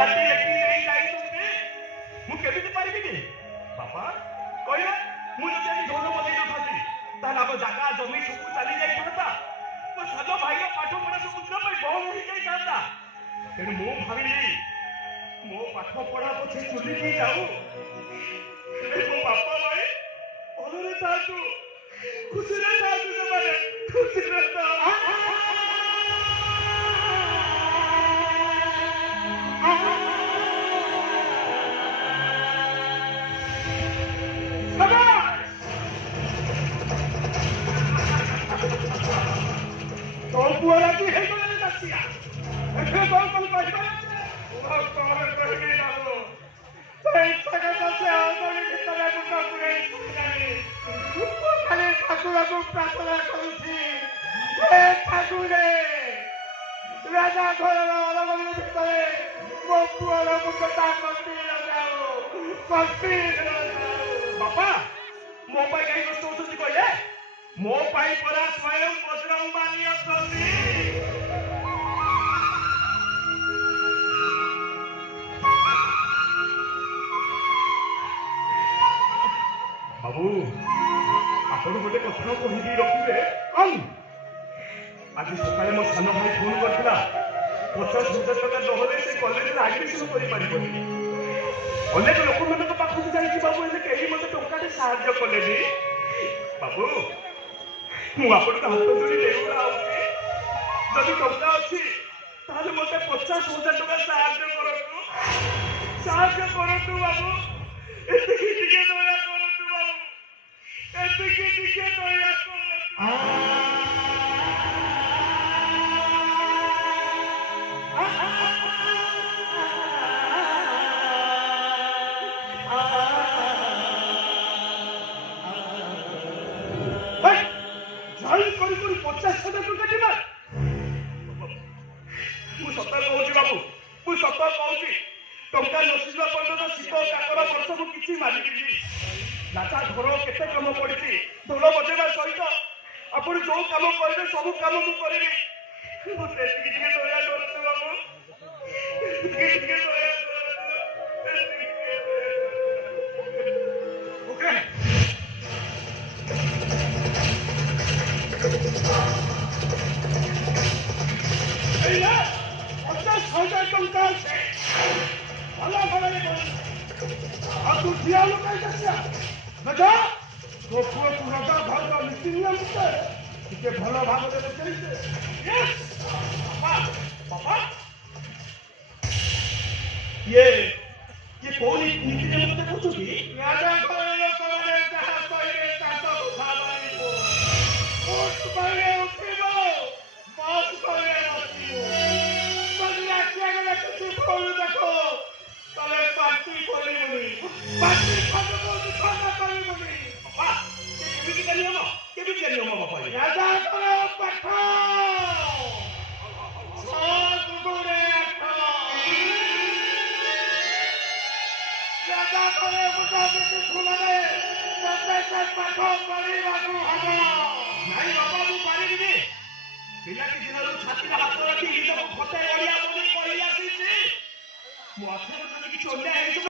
ଛାତି ଲେଖି ନେଇ ଯାଇଛନ୍ତି ମୁଁ କେମିତି ପାରିବିନି ବାପା କହିଲେ ମୁଁ ଯଦି ଆଜି ଢୋଲ ବଜେଇ ନଥାନ୍ତି ତାହେଲେ ଆମ ଜାଗା ଜମି ସବୁ ଚାଲି ଯାଇଥାନ୍ତା ମୋ ସାନ ଭାଇର ପାଠ ପଢା ସବୁ ଦିନ ପାଇଁ ବନ୍ଦ ହେଇଯାଇଥାନ୍ତା ତେଣୁ ମୁଁ ଭାବିଲି ମୋ ପାଠ ପଢା ପଛେ ଚୁଲିକି ଯାଉ ହେଲେ ମୋ ବାପା ଭାଇ ଭଲରେ ଥାଆନ୍ତୁ ଖୁସିରେ ଥାଆନ୍ତୁ ସେମାନେ ଖୁସିରେ ପୁଅରାଜି ହେଇଗଲେ ନାସିଆ ଏବେ କଣ କଣ କହିପାରିବେ କଣ କହିବି ବାବୁ ସେଇ ଜାଗାଟା ସେ ଅଗଣି ଭିତରେ ମୁଣ୍ଡ ପୁରେଇ ଖାଲି ଠାକୁରକୁ ପ୍ରାର୍ଥନା କରୁଛି ହେ ଠାକୁରେ ରାଜା ଘରର ଅରଗଣି ଭିତରେ ମୋ ପୁଅର ମୁଣ୍ଡଟା କଟି ଲଗାଉ ବାପା ମୋ ପାଇଁ କାହିଁ କଷ୍ଟ ହଉଛନ୍ତି କହିଲେ ମୋ ପାଇଁ ପରା ସ୍ୱୟଂ ବଜରଙ୍ଗବାଣୀ ଅଛନ୍ତି ବାବୁ ଆପଣ ଗୋଟେ କଥା କହିକି ରଖିବେ ଆଜି ସକାଳେ ମୋ ସାନ ଭାଇ ଫୋନ କରିଥିଲା 50,000 ଟଙ୍କା ନହେଲେ ସେ କଲେଜରେ ଆଡମିସନ କରିପାରିବନି ଅନେକ ଲୋକମାନଙ୍କ ପାଖକୁ ଯାଇଛି ବାବୁ ହେଲେ କେହି ମତେ ଟଙ୍କାଟେ ସାହାଯ୍ୟ କଲେନି ବାବୁ ମୁଁ ଆପଣଙ୍କ ହାତ ଯୋଡ଼ି ଦେଉଳା ହଉଛି ଯଦି ଟଙ୍କା ଅଛି ତାହେଲେ ମତେ 50,000 ଟଙ୍କା ସାହାଯ୍ୟ କରନ୍ତୁ ବାବୁ ଏତିକି ଟିକେ ଦୟା କରନ୍ତୁ ବାବୁ ଏତିକି ଟିକେ ଦୟା କରି 50,000 ଟଙ୍କା ଯିବା ମୁଁ ସତ କହୁଛି ବାବୁ ମୁଁ ସତ କହୁଛି ଟଙ୍କା ନସିବା ପର୍ଯ୍ୟନ୍ତ ଶୀତ କାକର ବର୍ଷକୁ କିଛି ମାନିବିନି ନାଚା ଘର କେତେ କାମ ପଡିଛି ଢୋଲ ବଜେଇବା ସହିତ ଆପଣ ଯୋଉ କାମ କରିବେ ସବୁ କାମ ମୁଁ କରିବି ମୁଁ ସେତିକି ଟିକେ ଦୟା କରୁଛୁ ବାବୁ ଟିକେ ଦୟା ଓକେ 50,000 ଟଙ୍କା ଅଛି ଭଲ ଭାବରେ ଆଉ ତୁ ଠିଆ ଲୁକାଇ ଆସିଆ ଦେଖ ତୋ ପୁଅକୁ ରଜା ଘରର ନୀତି ନିୟମ ଭିତରେ ଟିକେ ଭଲ ଭାବରେ ବୁଝେଇছে ବାପା ଇଏ କୋଉ ନୀତି ନିୟମ କଥା କହୁଛନ୍ତି ରାଜା ଘରର ଲୋକମାନେ ଯାହା କହିବେ ତାଙ୍କ କଥା ମାନିବ କୋର୍ଟ କହିଲେ ଉଠିବ ବସ୍ କହିଲେ ବସିବ দেখো তাহলে পার্টি করিবনি পার্টি খানা করিবনি বাবা কেবিটি নিয়ম বাবা রাজা করে পাঠ সগুণে রাজা করে বুঝাতে শুনালে তবে পাঠ କରିବାକୁ ହବ ନାଇଁ ବାପା ମୁଁ ପାରିବିନି ପିଲାଟି ଦିନରୁ ଛାତିରେ ହାତ ରଖି ନିଜକୁ ଫଟେଇ ଓଳିଆ ବୋଲି କହି ଆସିଛି ମୋ ଆଖରେ ଯଦି କିଛି ଅନ୍ୟାୟ ହେଇଯିବ